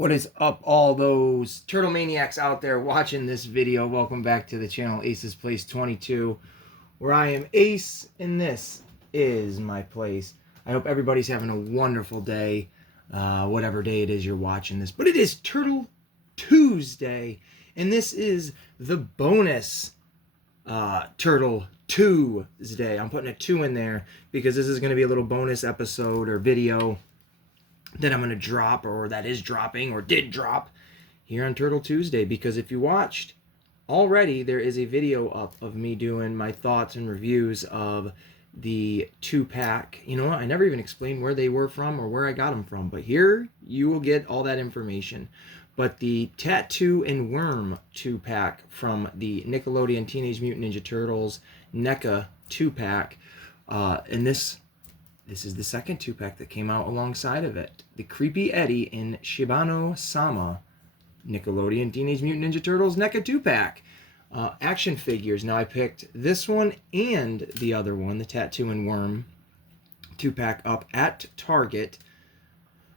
What is up, all those turtle maniacs out there watching this video? Welcome back to the channel Ace's Place 22, where I am Ace and this is my place. I hope everybody's having a wonderful day, whatever day it is you're watching this. But it is Turtle Tuesday, and this is the bonus Turtle Tuesday. I'm putting a 2 in there because this is going to be a little bonus episode or video that I'm going to drop, or that is dropping, or did drop here on Turtle Tuesday. Because if you watched already, there is a video up of me doing my thoughts and reviews of the 2-pack. You know what? I never even explained where they were from or where I got them from, but here you will get all that information. But the Tattoo and Worm 2-pack from the Nickelodeon Teenage Mutant Ninja Turtles Neca 2-pack, and this is the second 2-pack that came out alongside of it. The Creepy Eddie and Shibano Sama Nickelodeon Teenage Mutant Ninja Turtles NECA 2-pack. Action figures. Now I picked this one and the other one, the Tattoo and Worm 2-pack, up at Target.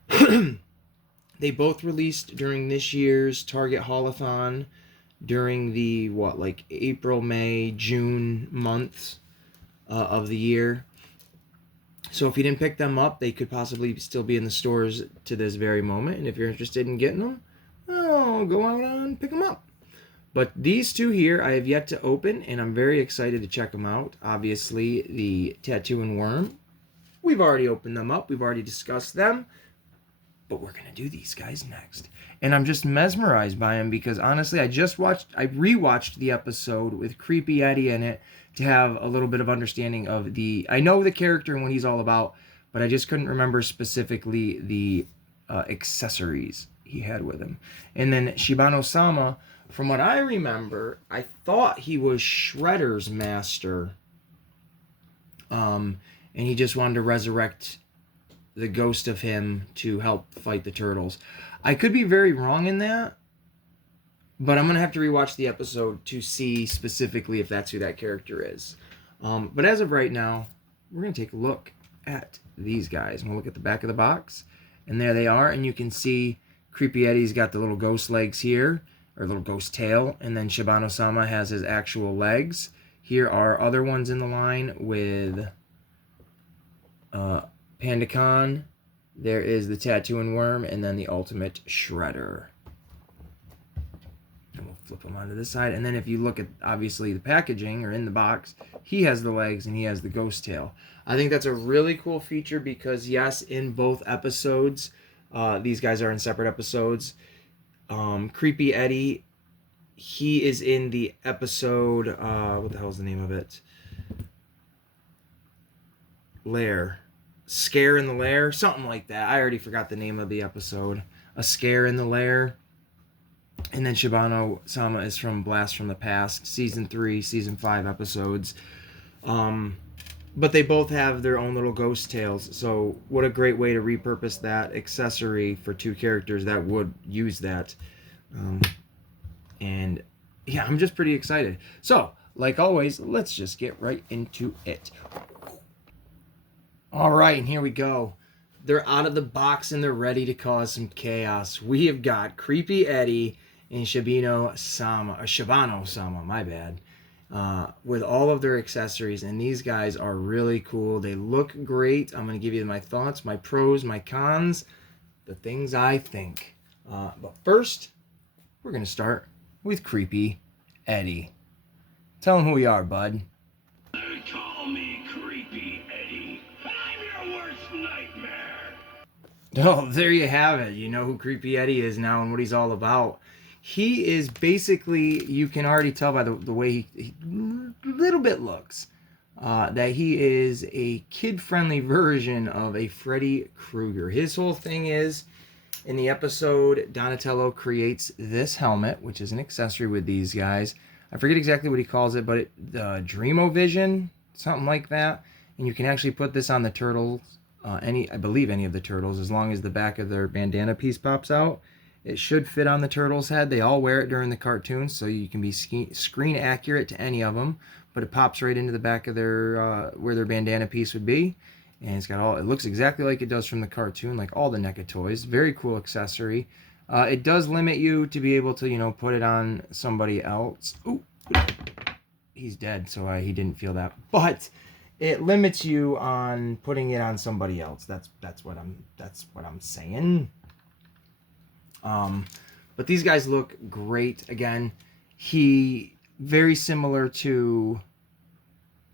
They both released during this year's Target Haulathon during the, April, May, June months of the year. So if you didn't pick them up, they could possibly still be in the stores to this very moment. And if you're interested in getting them, go out and pick them up. But these two here I have yet to open, and I'm very excited to check them out. Obviously, the Tattoo and Worm, we've already opened them up. We've already discussed them. But we're going to do these guys next. And I'm just mesmerized by them because, honestly, I rewatched the episode with Creepy Eddie in it to have a little bit of understanding of I know the character and what he's all about, but I just couldn't remember specifically the accessories he had with him. And then Shibano Sama, from what I remember, I thought he was Shredder's master. And he just wanted to resurrect the ghost of him to help fight the turtles. I could be very wrong in that, but I'm going to have to rewatch the episode to see specifically if that's who that character is. But as of right now, we're going to take a look at these guys. We'll look at the back of the box, and there they are. And you can see Creepy Eddie's got the little ghost legs here, or little ghost tail, and then Shibano Sama has his actual legs. Here are other ones in the line with Pandacon. There is the Tattoo and Worm, and then the Ultimate Shredder. And we'll flip them onto this side. And then if you look at, obviously, the packaging, or in the box, he has the legs and he has the ghost tail. I think that's a really cool feature because, yes, in both episodes, these guys are in separate episodes. Creepy Eddie, he is in the episode, what the hell is the name of it? Scare in the Lair, something like that. I already forgot the name of the episode. A Scare in the Lair. And then Shibano Sama is from Blast from the Past, Season 3, Season 5 episodes. But they both have their own little ghost tails. So what a great way to repurpose that accessory for two characters that would use that. And yeah, I'm just pretty excited. So, like always, let's just get right into it. All right, and here we go. They're out of the box and they're ready to cause some chaos. We have got Creepy Eddie and Shibano Sama, my bad, with all of their accessories. And these guys are really cool. They look great. I'm going to give you my thoughts, my pros, my cons, the things I think. But first, we're going to start with Creepy Eddie. Tell him who we are, bud. Call me Creepy Eddie. I'm your worst nightmare. Oh, there you have it. You know who Creepy Eddie is now and what he's all about. He is basically, you can already tell by the way he little bit looks, that he is a kid-friendly version of a Freddy Krueger. His whole thing is, in the episode, Donatello creates this helmet, which is an accessory with these guys. I forget exactly what he calls it, but the Dreamo-Vision, something like that. And you can actually put this on the turtles, I believe any of the turtles, as long as the back of their bandana piece pops out. It should fit on the turtle's head. They all wear it during the cartoons, so you can be screen accurate to any of them. But it pops right into the back of their where their bandana piece would be. And it's got it looks exactly like it does from the cartoon, like all the NECA toys. Very cool accessory. It does limit you to be able to, you know, put it on somebody else. Ooh, he's dead, so he didn't feel that. But it limits you on putting it on somebody else. That's what I'm saying. But these guys look great. Again, he very similar to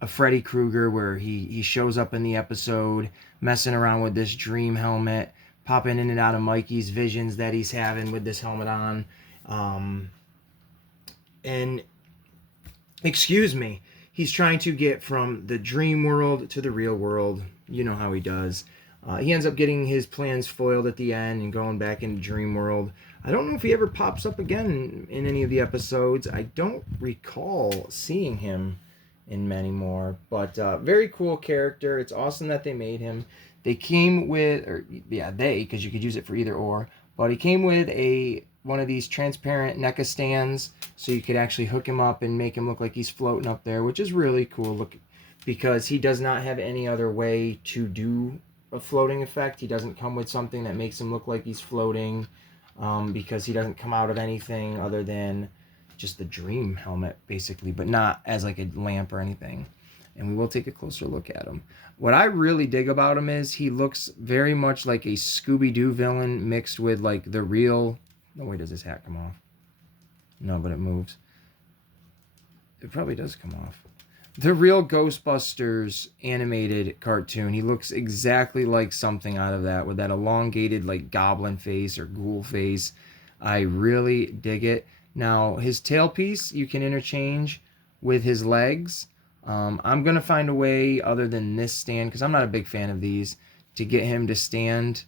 a Freddy Krueger, where he shows up in the episode messing around with this dream helmet, popping in and out of Mikey's visions that he's having with this helmet on. And excuse me, he's trying to get from the dream world to the real world. You know how he does. He ends up getting his plans foiled at the end and going back into dream world. I don't know if he ever pops up again in any of the episodes. I don't recall seeing him in many more, but very cool character. It's awesome that they made him. They came with, or yeah, because you could use it for either or, but he came with one of these transparent Neca stands, so you could actually hook him up and make him look like he's floating up there, which is really cool. Look, because he does not have any other way to do a floating effect. He doesn't come with something that makes him look like he's floating, because he doesn't come out of anything other than just the dream helmet, basically, but not as like a lamp or anything. And we will take a closer look at him. What I really dig about him is he looks very much like a Scooby-Doo villain mixed with like the real... No, wait, does his hat come off? No, but it moves. It probably does come off. The real Ghostbusters animated cartoon. He looks exactly like something out of that, with that elongated like goblin face or ghoul face. I really dig it. Now, his tailpiece you can interchange with his legs. I'm going to find a way other than this stand, because I'm not a big fan of these, to get him to stand,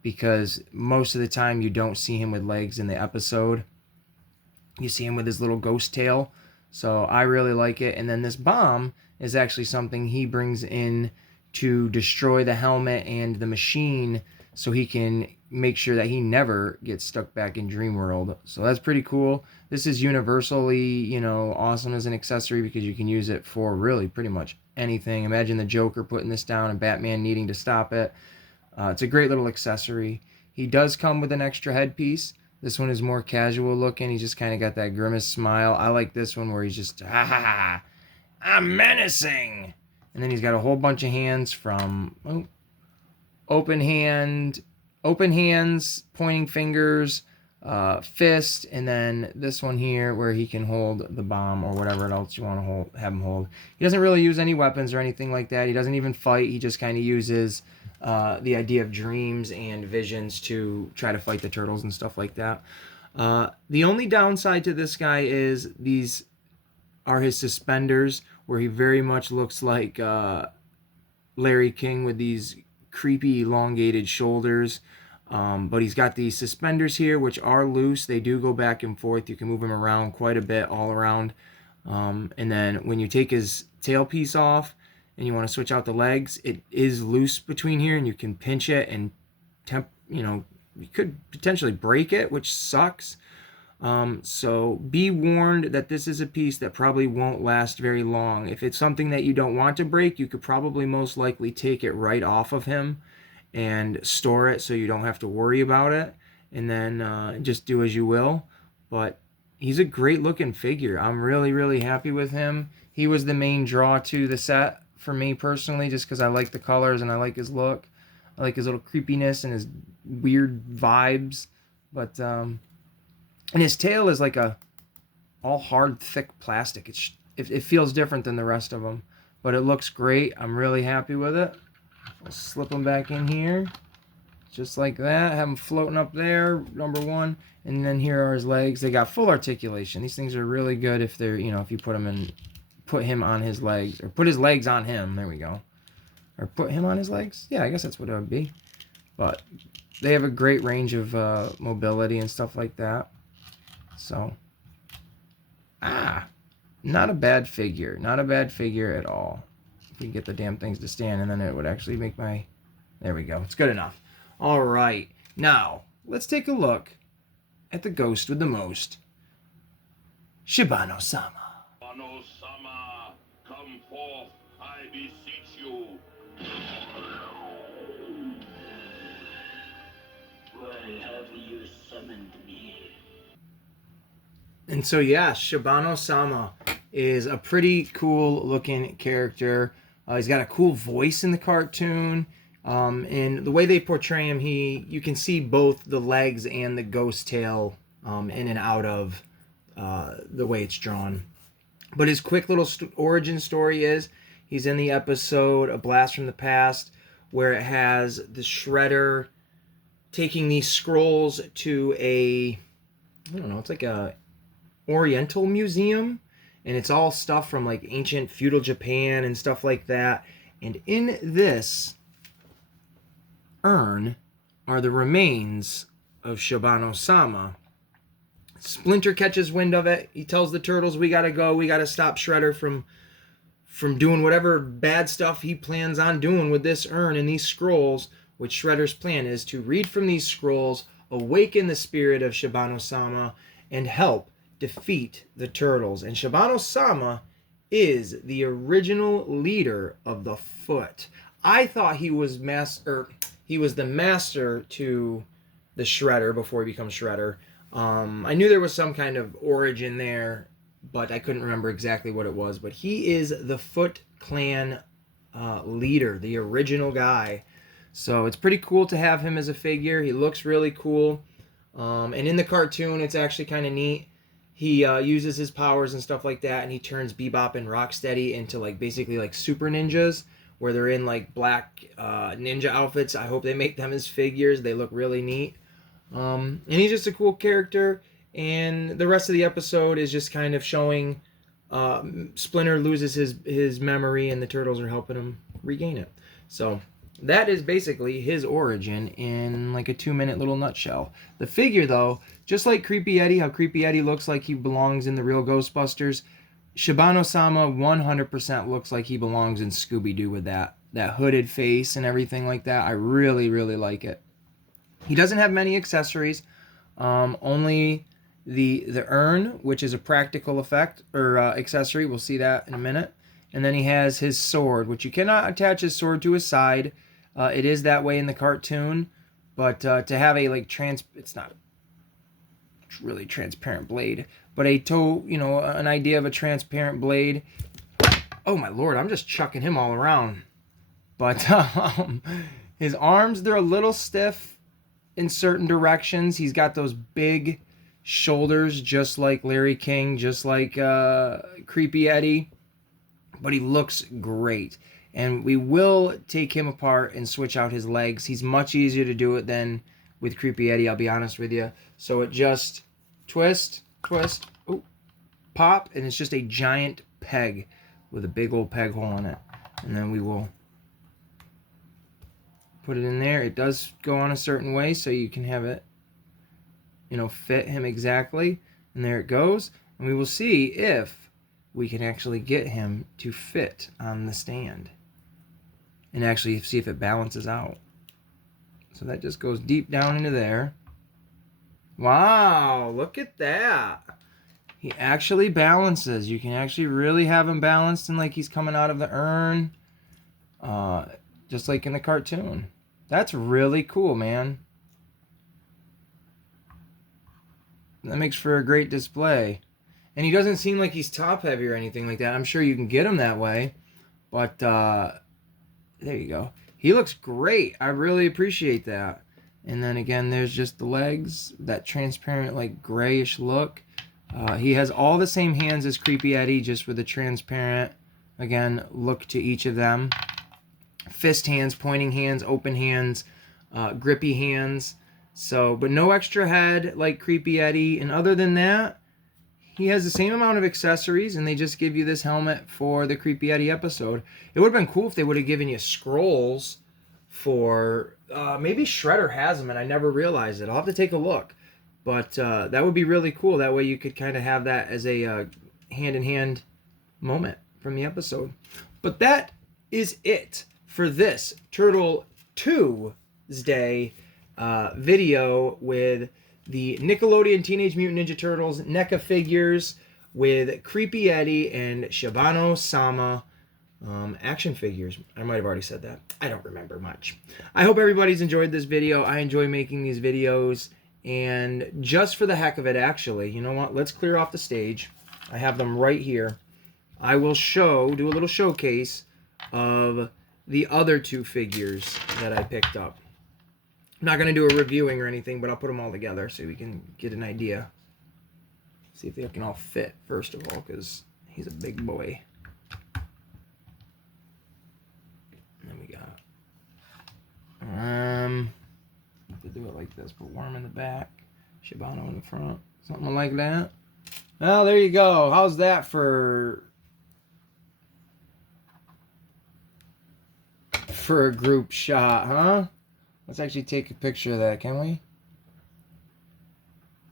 because most of the time you don't see him with legs in the episode. You see him with his little ghost tail. So I really like it. And then this bomb is actually something he brings in to destroy the helmet and the machine, so he can make sure that he never gets stuck back in Dream World. So that's pretty cool. This is universally, you know, awesome as an accessory, because you can use it for really pretty much anything. Imagine the Joker putting this down and Batman needing to stop it. It's a great little accessory. He does come with an extra headpiece. This one is more casual looking. He's just kind of got that grimace smile. I like this one where he's just, ha ha ha, I'm menacing. And then he's got a whole bunch of hands from open hands, pointing fingers, fist, and then this one here where he can hold the bomb or whatever else you want to have him hold. He doesn't really use any weapons or anything like that. He doesn't even fight. He just kind of uses the idea of dreams and visions to try to fight the turtles and stuff like that. The only downside to this guy is these are his suspenders, where he very much looks like Larry King with these creepy elongated shoulders. But he's got these suspenders here, which are loose. They do go back and forth. You can move him around quite a bit all around. And then when you take his tailpiece off and you want to switch out the legs, it is loose between here, and you can pinch it and you could potentially break it, which sucks. So be warned that this is a piece that probably won't last very long. If it's something that you don't want to break, you could probably most likely take it right off of him and store it so you don't have to worry about it, and then just do as you will. But he's a great looking figure. I'm really, really happy with him. He was the main draw to the set for me personally, just because I like the colors and I like his look. I like his little creepiness and his weird vibes. But and his tail is like a all hard, thick plastic. It feels different than the rest of them, but it looks great. I'm really happy with it. I'll slip them back in here, just like that. Have them floating up there, number one. And then here are his legs. They got full articulation. These things are really good if they're, if you put him on his legs, or put his legs on him. There we go. Or put him on his legs. Yeah, I guess that's what it would be. But they have a great range of mobility and stuff like that. So, not a bad figure. Not a bad figure at all. If we can get the damn things to stand, and then it would actually make my... There we go. It's good enough. All right. Now, let's take a look at the ghost with the most. Shibano-sama. Shibano-sama, come forth, I beseech you. have you summoned me? And so, yeah, Shibano-sama is a pretty cool looking character. He's got a cool voice in the cartoon. And the way they portray him, you can see both the legs and the ghost tail in and out of the way it's drawn. But his quick little origin story is he's in the episode A Blast from the Past, where it has the Shredder taking these scrolls to I don't know, it's like a Oriental museum, and it's all stuff from like ancient feudal Japan and stuff like that. And in this urn are the remains of Shibano-sama. Splinter catches wind of it. He tells the turtles, we gotta go, we gotta stop Shredder from doing whatever bad stuff he plans on doing with this urn and these scrolls, which Shredder's plan is to read from these scrolls, awaken the spirit of Shibano-sama, and help defeat the turtles. And Shibano-sama is the original leader of the Foot. I thought he was the master to the Shredder before he becomes Shredder. I knew there was some kind of origin there, but I couldn't remember exactly what it was. But he is the Foot Clan leader, the original guy. So it's pretty cool to have him as a figure. He looks really cool. And in the cartoon, it's actually kind of neat. He uses his powers and stuff like that, and he turns Bebop and Rocksteady into like basically like super ninjas, where they're in like black ninja outfits. I hope they make them as figures. They look really neat. And he's just a cool character. And the rest of the episode is just kind of showing Splinter loses his memory, and the turtles are helping him regain it. So that is basically his origin in like a 2-minute little nutshell. The figure, though, just like Creepy Eddie, how Creepy Eddie looks like he belongs in the real Ghostbusters, Shibano-sama 100% looks like he belongs in Scooby-Doo with that hooded face and everything like that. I really, really like it. He doesn't have many accessories, only the urn, which is a practical effect or accessory. We'll see that in a minute. And then he has his sword, which you cannot attach his sword to his side. It is that way in the cartoon, but to have a like it's not a really transparent blade, but an idea of a transparent blade. Oh my lord, I'm just chucking him all around. But his arms, they're a little stiff in certain directions. He's got those big shoulders, just like Larry King, just like Creepy Eddie. But he looks great. And we will take him apart and switch out his legs. He's much easier to do it than with Creepy Eddie, I'll be honest with you. So it just twist, pop, and it's just a giant peg with a big old peg hole in it. And then we will put it in there. It does go on a certain way, so you can have it, fit him exactly. And there it goes. And we will see if we can actually get him to fit on the stand and actually see if it balances out. So that just goes deep down into there. Wow, look at that. He actually balances. You can actually really have him balanced and like he's coming out of the urn, just like in the cartoon. That's really cool, man. That makes for a great display. And he doesn't seem like he's top heavy or anything like that. I'm sure you can get him that way. But there you go. He looks great. I really appreciate that. And then again, there's just the legs. That transparent, like grayish look. He has all the same hands as Creepy Eddie, just with a transparent, again, look to each of them. Fist hands, pointing hands, open hands, grippy hands. So, but no extra head like Creepy Eddie. And other than that, he has the same amount of accessories, and they just give you this helmet for the Creepy Eddie episode. It would have been cool if they would have given you scrolls for... maybe Shredder has them, and I never realized it. I'll have to take a look. But that would be really cool. That way you could kind of have that as a hand-in-hand moment from the episode. But that is it for this Turtle Tuesday video with the Nickelodeon Teenage Mutant Ninja Turtles NECA figures with Creepy Eddie and Shibano-sama action figures. I might have already said that. I don't remember much. I hope everybody's enjoyed this video. I enjoy making these videos. And just for the heck of it, actually, you know what? Let's clear off the stage. I have them right here. I will do a little showcase of the other two figures that I picked up. I'm not going to do a reviewing or anything, but I'll put them all together so we can get an idea. See if they can all fit, first of all, because he's a big boy. And then we got... to do it like this. Put Worm in the back, Shibano in the front. Something like that. Well, there you go. How's that for a group shot, huh? Let's actually take a picture of that, can we?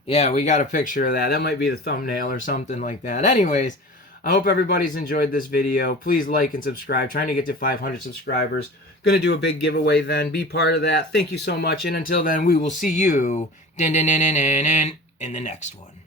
Yeah, we got a picture of that. That might be the thumbnail or something like that. Anyways, I hope everybody's enjoyed this video. Please like and subscribe. Trying to get to 500 subscribers. Going to do a big giveaway then. Be part of that. Thank you so much. And until then, we will see you in the next one.